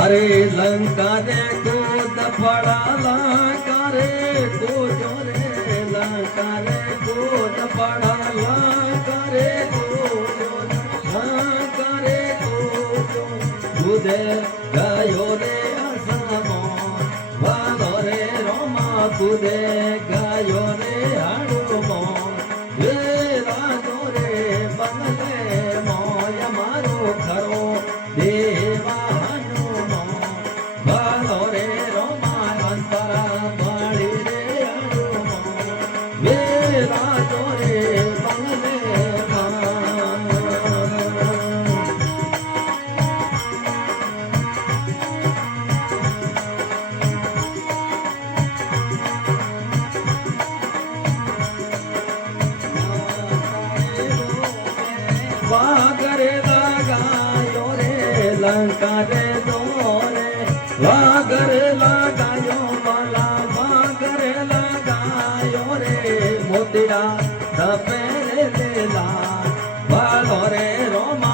अरे लंका रे कूद पड़ा लंका रे कूदो रे लंका रे कूद पड़ा लंका रे कूदो लंका रे कूदो कूदे गयो रे असमो वालो रे रोमा कूदे गयो रे हनुमो ये राजो रे बंगले मोय मारो खरो देवा वागरे लगायो रे लंका रे दोरे वागरे लगायो वाला वागरे लगायो रे मोतिया सपेरे लेला वालो रे रोमा